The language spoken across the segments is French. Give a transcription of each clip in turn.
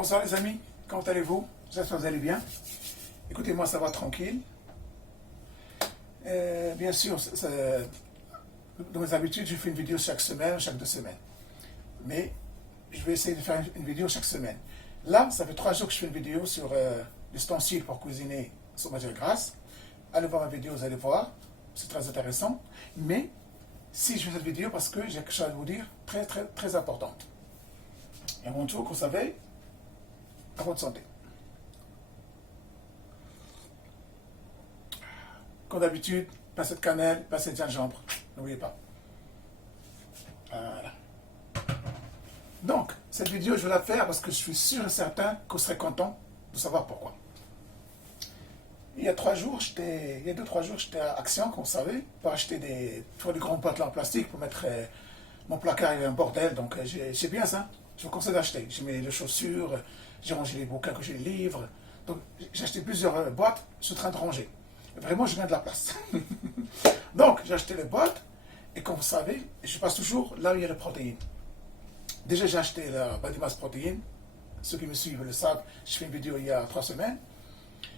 Bonsoir les amis, comment allez-vous? J'espère que vous allez bien. Écoutez, moi ça va tranquille. Bien sûr, dans mes habitudes, je fais une vidéo chaque semaine, chaque 2 semaines. Mais je vais essayer de faire une vidéo chaque semaine. Là, ça fait 3 jours que je fais une vidéo sur l'ustensile pour cuisiner sur matière grasse. Allez voir ma vidéo, vous allez voir. C'est très intéressant. Mais si je fais cette vidéo parce que j'ai quelque chose à vous dire très très très importante. Et avant tout, vous savez, à votre santé. Comme d'habitude, pincée de cannelle, pincée de gingembre. N'oubliez pas. Voilà. Donc, cette vidéo, je vais la faire parce que je suis sûr et certain que vous serez content de savoir pourquoi. Il y a 2-3 jours, j'étais à Action, comme vous savez, pour acheter des grands boîtes en plastique pour mettre mon placard, il y a un bordel, donc c'est bien ça. Je vous conseille d'acheter. J'ai mis les chaussures, j'ai rangé les bouquins que j'ai les livres. Donc, j'ai acheté plusieurs boîtes, je suis en train de ranger. Vraiment, je gagne de la place. Donc, j'ai acheté les boîtes, et comme vous savez, je passe toujours là où il y a les protéines. Déjà, j'ai acheté la Badimas protéine. Ceux qui me suivent le savent, je fais une vidéo il y a 3 semaines.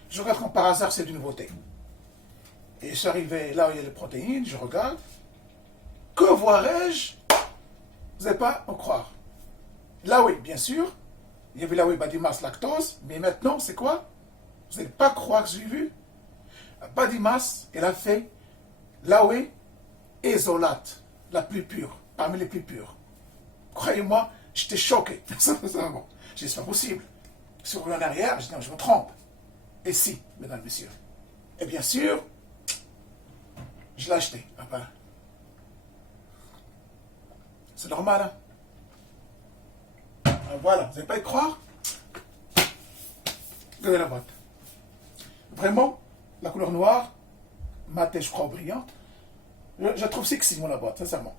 Je regarde comme par hasard, c'est une nouveauté. Et je suis arrivé là où il y a les protéines, je regarde. Que vois-je? Vous n'allez pas en croire. Là oui, bien sûr, il y avait là oui Badimas lactose, mais maintenant, c'est quoi? Vous n'allez pas croire que j'ai vu. Badimas, elle a fait là oui isolate, la plus pure, parmi les plus pures. Croyez-moi, j'étais choqué. Sincèrement, j'ai dit, c'est pas possible. Je suis revenu en arrière, je dis, non, je me trompe. Et si, mesdames et messieurs. Et bien sûr, je l'ai acheté. Enfin, c'est normal, hein? Voilà, vous n'allez pas y croire? Regardez la boîte. Vraiment, la couleur noire, matée, je crois, brillante. Je la trouve sexy, moi, la boîte, sincèrement.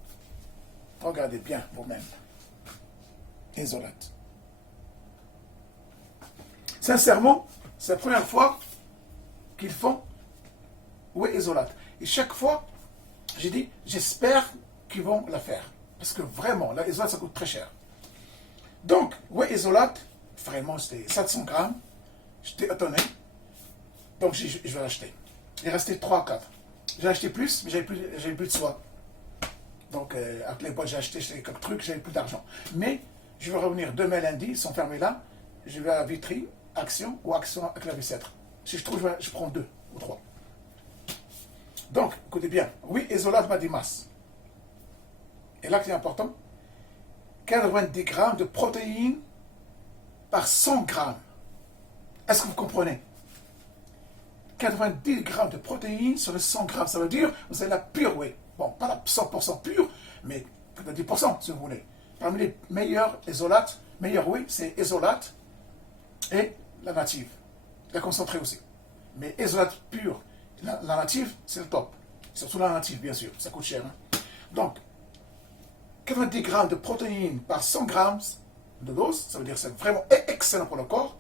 Regardez bien vous-même. Isolate. Sincèrement, c'est la première fois qu'ils font oui isolate. Et chaque fois, j'ai dit, j'espère qu'ils vont la faire. Parce que vraiment, la isolate, ça coûte très cher. Donc, oui isolate, vraiment, c'était 700 grammes. J'étais étonné. Donc, je vais l'acheter. Il restait 3-4. J'ai acheté plus, mais j'avais plus de soie. Donc, avec les boîtes, j'ai acheté quelques trucs, j'avais plus d'argent. Mais, je vais revenir demain lundi, ils sont fermés là. Je vais à Vitry, Action ou Action avec la Bicêtre. Si je trouve, je prends 2 ou 3. Donc, écoutez bien. Oui, isolate Badimas. Et là, c'est important. 90 grammes de protéines par 100 grammes. Est-ce que vous comprenez? 90 grammes de protéines sur les 100 grammes. Ça veut dire, vous avez la pure whey. Bon, pas la 100% pure, mais 90% si vous voulez. Parmi les meilleurs isolates, meilleurs whey, c'est isolate et la native. La concentrée aussi. Mais isolate pure, la native, c'est le top. Surtout la native, bien sûr. Ça coûte cher. Hein? Donc, 90 grammes de protéines par 100 grammes de dose, ça veut dire que c'est vraiment excellent pour le corps.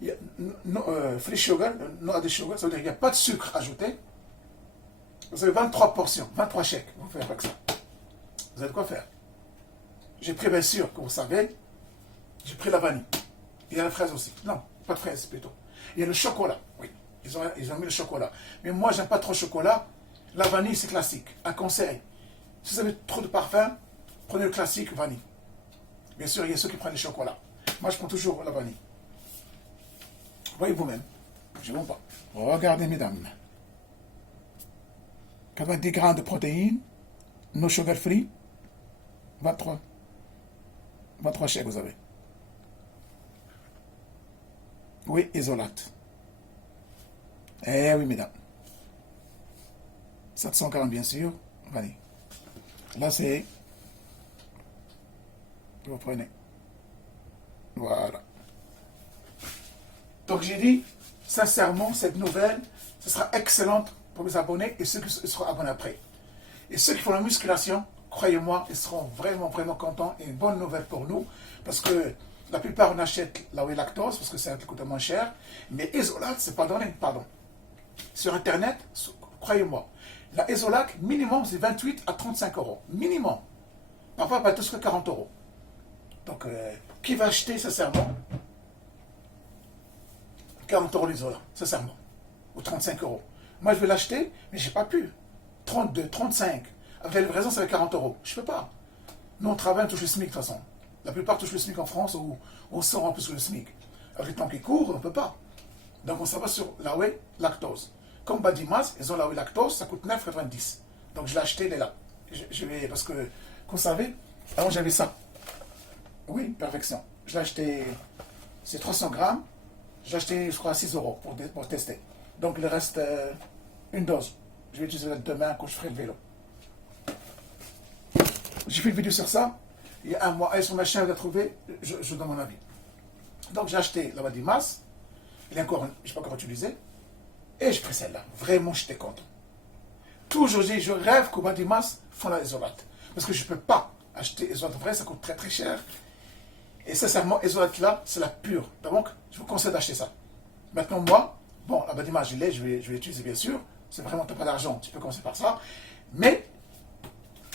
Il y a free sugar, no added sugar, ça veut dire qu'il n'y a pas de sucre ajouté. Vous avez 23 portions, 23 chèques. Vous faites avec ça. Vous avez de quoi faire. J'ai pris, bien sûr, que vous savez, j'ai pris la vanille. Il y a la fraise aussi. Non, pas de fraise plutôt. Il y a le chocolat, oui. Ils ont mis le chocolat. Mais moi, j'aime pas trop le chocolat. La vanille, c'est classique. Un conseil. Si vous avez trop de parfum, prenez le classique vanille. Bien sûr, il y a ceux qui prennent le chocolat. Moi, je prends toujours la vanille. Voyez vous-même. Je ne vois pas. Regardez, mesdames. 90 grammes de protéines, no sugar free, 23 chèques, vous avez. Oui, isolate. Eh oui, mesdames. 700 grammes, bien sûr, vanille. Là, c'est... Vous prenez. Voilà. Donc, j'ai dit, sincèrement, cette nouvelle, ce sera excellente pour mes abonnés et ceux qui seront abonnés après. Et ceux qui font la musculation, croyez-moi, ils seront vraiment, vraiment contents et une bonne nouvelle pour nous. Parce que la plupart, on achète la whey lactose parce que ça coûte moins cher. Mais isolate, c'est pas donné, pardon. Sur Internet, croyez-moi, la isolate, minimum, c'est 28 à 35 euros. Minimum. Parfois, pas plus que 40 euros. Donc, qui va acheter, sincèrement, 40 € l'isolant, sincèrement, ou 35 €. Moi, je vais l'acheter, mais j'ai pas pu. 32, 35. Avec la livraison, ça fait 40 €. Je peux pas. Nous, on travaille, on touche le SMIC, de toute façon. La plupart touchent le SMIC en France, où on sort en plus le SMIC. Avec le temps qui court, on ne peut pas. Donc, on s'en va sur la whey lactose. Comme Badimas, ils ont la whey lactose, ça coûte 9,90. Donc, je l'ai acheté, il est là. Je vais, parce que, comme vous savez, avant, j'avais ça. Oui, perfection. Je l'ai acheté, c'est 300 grammes. J'ai acheté, je crois, 6 € pour tester. Donc, il reste une dose. Je vais utiliser demain quand je ferai le vélo. J'ai fait une vidéo sur ça. Il y a un mois, et sur ma chaîne, vous l'avez trouvé, je donne mon avis. Donc, j'ai acheté la Badimas. Il est encore, je n'ai pas encore utilisé. Et j'ai pris celle-là. Vraiment, j'étais content. Toujours, je rêve que Badimas font la isolate. Parce que je ne peux pas acheter isolate vrai, ça coûte très très cher. Et sincèrement, isolate là, c'est la pure. Donc, je vous conseille d'acheter ça. Maintenant, moi, bon, la Badimas, je l'ai, je vais l'utiliser bien sûr. C'est vraiment, tu n'as pas d'argent, tu peux commencer par ça. Mais,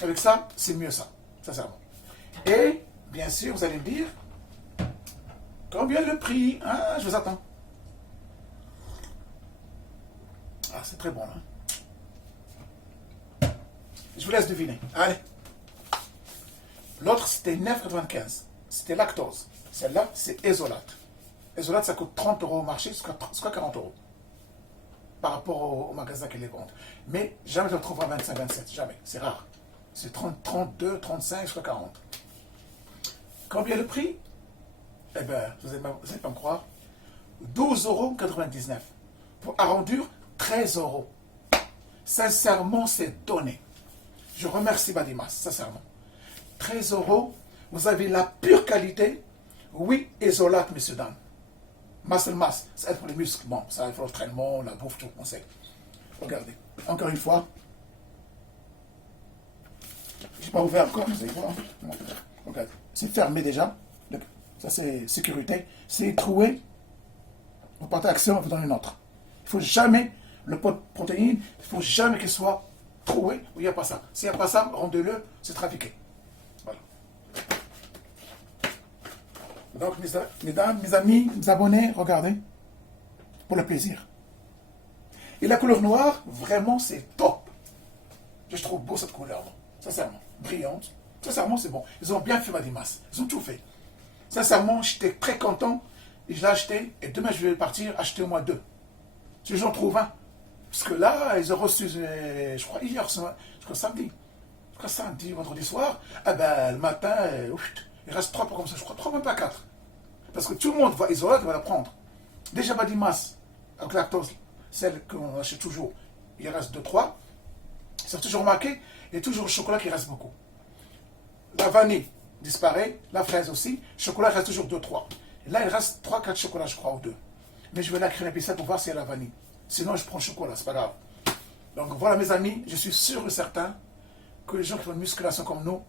avec ça, c'est mieux ça, sincèrement. Et, bien sûr, vous allez me dire, combien le prix? Ah, je vous attends. Ah, c'est très bon, hein. Je vous laisse deviner. Allez. L'autre, c'était 9,95. C'était lactose. Celle-là, c'est isolate. Isolate, ça coûte 30 € au marché, jusqu'à 40 € par rapport au magasin qui les vend. Mais jamais je le trouve à 25, 27. Jamais. C'est rare. C'est 30, 32, 35, jusqu'à 40. Combien le prix? Eh bien, vous n'allez pas me croire. 12,99 €. Pour arrondir, 13 €. Sincèrement, c'est donné. Je remercie Badimas, sincèrement. 13 €, vous avez la pure qualité. Oui, isolate, messieurs, dames. Muscle mass, ça aide pour les muscles. Bon, ça aide pour l'entraînement, la bouffe, tout, on sait. Regardez, encore une fois. Je n'ai pas ouvert encore, vous allez voir. Regardez, c'est fermé déjà. Ça, c'est sécurité. C'est troué. Vous partez à action, vous donnez une autre. Il ne faut jamais, le pot de protéines, il ne faut jamais qu'il soit troué où il n'y a pas ça. S'il n'y a pas ça, rendez-le, c'est trafiqué. Voilà. Donc, mesdames, mes amis, mes abonnés, regardez, pour le plaisir. Et la couleur noire, vraiment, c'est top. Je trouve beau cette couleur, sincèrement, brillante. Sincèrement, c'est bon. Ils ont bien fait Badimas. Ils ont tout fait. Sincèrement, j'étais très content. Et je l'ai acheté. Et demain, je vais partir acheter au moins 2. Si j'en trouve un. Parce que là, ils ont reçu, je crois, hier, je crois samedi. Je crois samedi, vendredi soir. Ah ben, le matin, il reste 3 comme ça. Je crois 3, même pas 4. Parce que tout le monde va isoler, va la prendre. Déjà, Badimas, avec lactose, celle qu'on achète toujours, il reste 2-3. C'est toujours marqué, il y a toujours le chocolat qui reste beaucoup. La vanille disparaît, la fraise aussi, le chocolat reste toujours 2-3. Là, il reste 3-4 chocolats, je crois, ou 2. Mais je vais la crème épicée pour voir s'il y a la vanille. Sinon, je prends le chocolat, c'est pas grave. Donc voilà, mes amis, je suis sûr et certain que les gens qui font une musculation comme nous,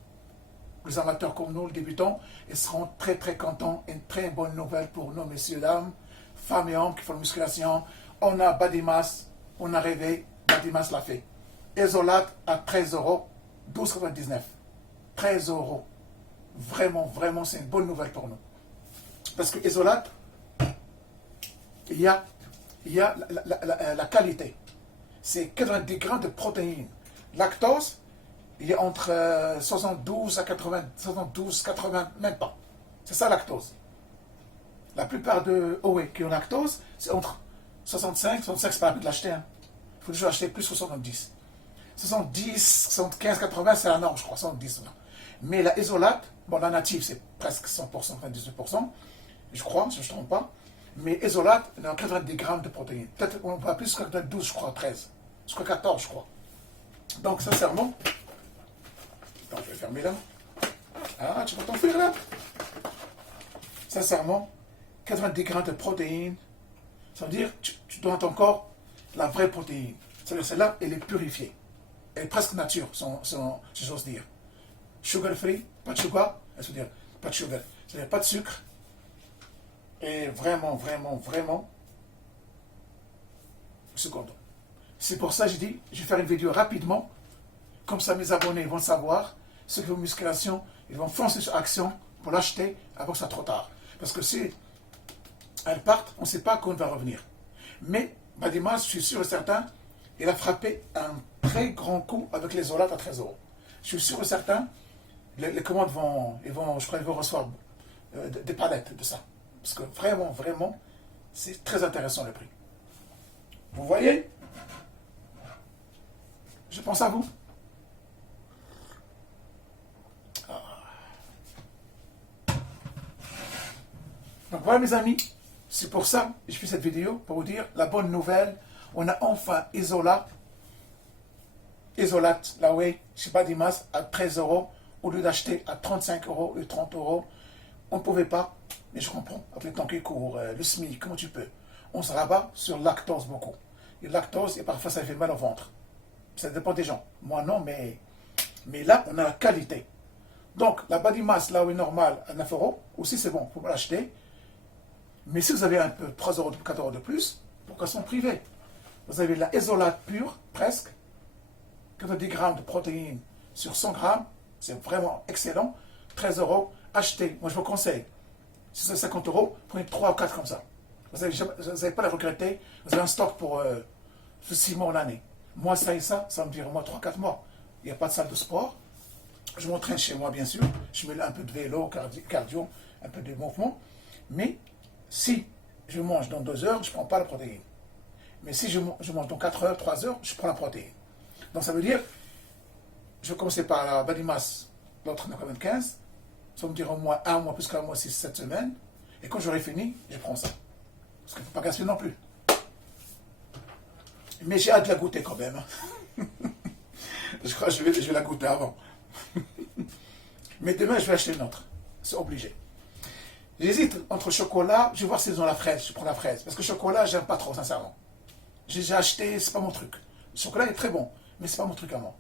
les amateurs comme nous, les débutants, ils seront très très contents. Une très bonne nouvelle pour nous, messieurs, dames, femmes et hommes qui font une musculation. On a Badimas, on a rêvé, Badimas l'a fait. Isolate à 13 €, 12,99. 13 €. Vraiment, vraiment, c'est une bonne nouvelle pour nous. Parce que Isolate, il y a la qualité. C'est 90 grammes de protéines. Lactose, il y a entre 72 à 80, 72, 80, même pas. C'est ça, lactose. La plupart de OE qui ont lactose, c'est entre 65, 65, c'est pas la peine de l'acheter. Hein. Il faut toujours acheter plus que 70. 70, 75, 80, c'est la norme, je crois, 70. Là. Mais la isolate, bon, la native, c'est presque 100%, 98%, je crois, si je ne me trompe pas. Mais isolate, il y a 90 grammes de protéines. Peut-être on va plus que 12, je crois, 13. Jusqu'à 14, je crois. Donc, sincèrement, attends, je vais fermer là. Ah, tu peux t'enfuir là. Sincèrement, 90 grammes de protéines, ça veut dire que tu donnes à ton corps la vraie protéine. C'est-à-dire celle-là, elle est purifiée. Elle est presque nature, si j'ose dire. Sugar free, pas de sugar, c'est-à-dire pas de sugar, c'est-à-dire pas de sucre. Et vraiment, vraiment, vraiment, je suis content. C'est pour ça que je dis, je vais faire une vidéo rapidement. Comme ça, mes abonnés vont savoir. Ceux qui font musculation, ils vont foncer sur action pour l'acheter avant que ce soit trop tard. Parce que si elles partent, on ne sait pas quand on va revenir. Mais Badimas, je suis sûr et certain, il a frappé un très grand coup avec les Zolat à 13 euros. Je suis sûr et certain, les commandes je crois qu'ils vont recevoir des palettes de ça. Parce que vraiment, vraiment, c'est très intéressant le prix. Vous voyez? Je pense à vous. Donc voilà mes amis, c'est pour ça que je fais cette vidéo, pour vous dire la bonne nouvelle. On a enfin Isolat, la way, chez Badimas, à 13 euros, au lieu d'acheter à 35 euros et 30 euros. On ne pouvait pas, mais je comprends, avec le temps qui court, le SMIC, comment tu peux. On se rabat sur lactose beaucoup. Et lactose, et parfois ça fait mal au ventre. Ça dépend des gens. Moi non, mais là, on a la qualité. Donc, la Badimas, là où est normal, à 9 euros, aussi c'est bon, vous pouvez l'acheter. Mais si vous avez un peu 3 euros, 4 euros de plus, pourquoi sont privés? Vous avez la Isolate pure, presque, 90 grammes de protéines sur 100 grammes, c'est vraiment excellent. 13 euros, achetez, moi je vous conseille. Si c'est 50 euros, prenez 3 ou 4 comme ça. Vous n'allez pas la regretter, vous avez un stock pour 6 mois l'année. Moi, ça me dure au moins 3-4 mois. Il n'y a pas de salle de sport. Je m'entraîne chez moi, bien sûr. Je mets là un peu de vélo, cardio, un peu de mouvement. Mais si je mange dans 2 heures, je ne prends pas la protéine. Mais si je mange dans 4 heures, 3 heures, je prends la protéine. Donc ça veut dire, je vais commencer par la Badimas, l'autre 95. Ça me dire au moins 1 mois plus qu'un mois, 6-7 semaines. Et quand j'aurai fini, je prends ça. Parce qu'il ne faut pas gaspiller non plus. Mais j'ai hâte de la goûter quand même. Je crois que je vais la goûter avant. Mais demain, je vais acheter une autre. C'est obligé. J'hésite entre chocolat, je vais voir si ils ont la fraise, je prends la fraise. Parce que chocolat, j'aime pas trop, sincèrement. J'ai déjà acheté, c'est pas mon truc. Le chocolat est très bon, mais c'est pas mon truc à moi.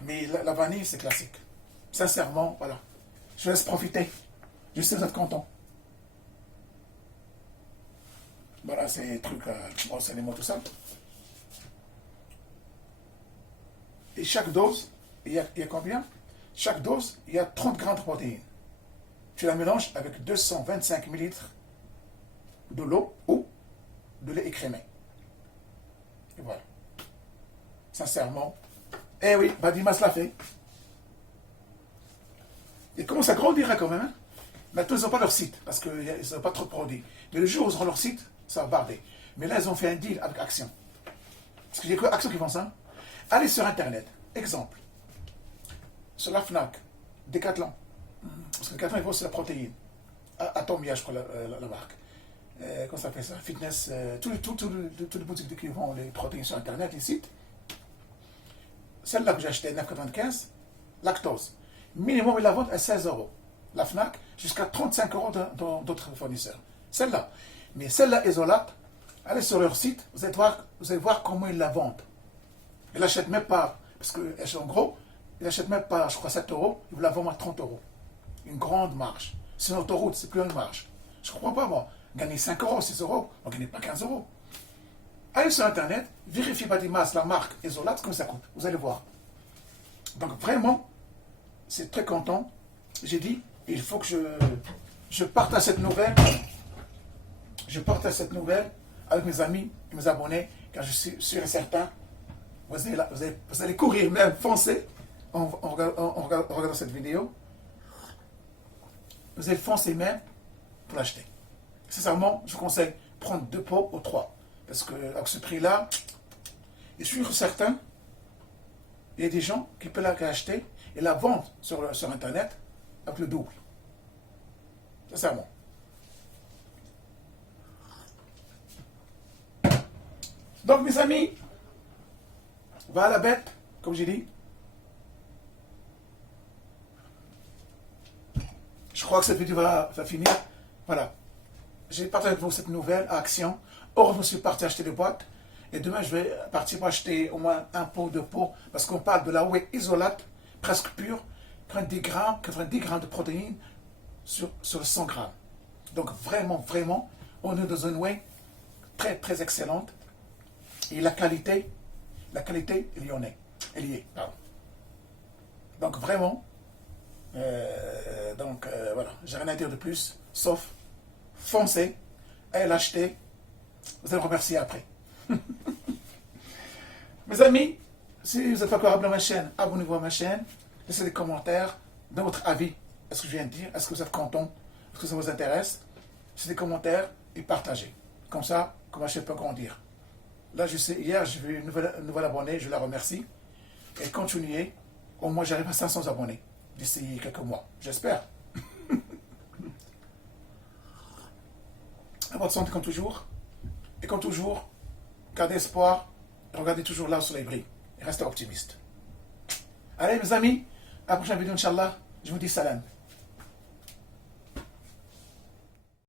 Mais la vanille, c'est classique. Sincèrement, voilà. Je vous laisse profiter. Je sais que vous êtes content. Voilà, c'est des trucs, renseignements, tout ça. Et chaque dose, il y a combien? Chaque dose, il y a 30 grammes de protéines. Tu la mélanges avec 225 ml de l'eau ou de lait écrémé. Et voilà. Sincèrement. Eh oui, Badimas l'a fait. Ils commencent à grandir quand même. Hein? Maintenant, ils n'ont pas leur site, parce qu'ils n'ont pas trop de produits. Mais le jour où ils auront leur site, ça va barder. Mais là, ils ont fait un deal avec Action. Parce que j'ai que Action qui font ça. Allez sur Internet. Exemple. Sur la FNAC, Decathlon. Parce que Decathlon, ils vont sur la protéine. Atomia, je crois, la marque. Comment ça s'appelle ça? Fitness. Toutes les boutiques qui vendent les protéines sur Internet, les sites. Celle-là que j'ai achetée, 9,95, lactose. Minimum, ils la vendent à 16 euros. La FNAC, jusqu'à 35 euros dans d'autres fournisseurs. Celle-là. Mais celle-là, Isolate, allez sur leur site, vous allez voir comment ils la vendent. Ils l'achètent même pas, parce qu'en gros, ils l'achètent même pas, je crois, 7 euros, ils vous la vendent à 30 euros. Une grande marge. C'est une autoroute, c'est plus une marge. Je ne comprends pas, moi. Gagner 5 euros, 6 euros, on ne gagne pas 15 euros. Allez sur Internet, vérifiez Badimas, la marque Isolate, comme ça coûte. Vous allez voir. Donc vraiment, c'est très content. J'ai dit, il faut que je partage cette nouvelle. Je partage cette nouvelle avec mes amis et mes abonnés, car je suis sûr et certain, vous allez courir, même foncer, en regardant cette vidéo. Vous allez foncer même pour l'acheter. Sincèrement, je vous conseille de prendre 2 pots ou 3. Parce qu'avec ce prix-là, je suis certain, il y a des gens qui peuvent l'acheter et la vendre sur Internet avec le double. Sincèrement. Donc, mes amis, va à la bête, comme j'ai dit. Je crois que cette vidéo va finir. Voilà. J'ai partagé avec vous cette nouvelle à Action. Or, je me suis parti acheter des boîtes. Et demain, je vais partir pour acheter au moins 1 pot, 2 pots. Parce qu'on parle de la whey Isolate, presque pure. 90 grammes de protéines sur 100 grammes. Donc, vraiment, vraiment, on est dans une whey très, très excellente. Et la qualité, elle y est. Pardon. Donc, vraiment, Voilà, j'ai rien à dire de plus, sauf foncez, allez l'acheter, vous allez me remercier après. Mes amis, si vous êtes favorable à ma chaîne, abonnez-vous à ma chaîne, laissez des commentaires, donnez votre avis à ce que je viens de dire, est-ce que vous êtes content, est-ce que ça vous intéresse, laissez des commentaires et partagez. Comme ça, ma chaîne peut grandir. Là, je sais, hier, j'ai vu une nouvelle abonnée, je la remercie. Et continuez, au moins j'arrive à 500 abonnés d'ici quelques mois, j'espère. À votre santé comme toujours. Et comme toujours, gardez espoir, regardez toujours là où le soleil brille. Et restez optimiste. Allez mes amis, à la prochaine vidéo, Inch'Allah, je vous dis salam.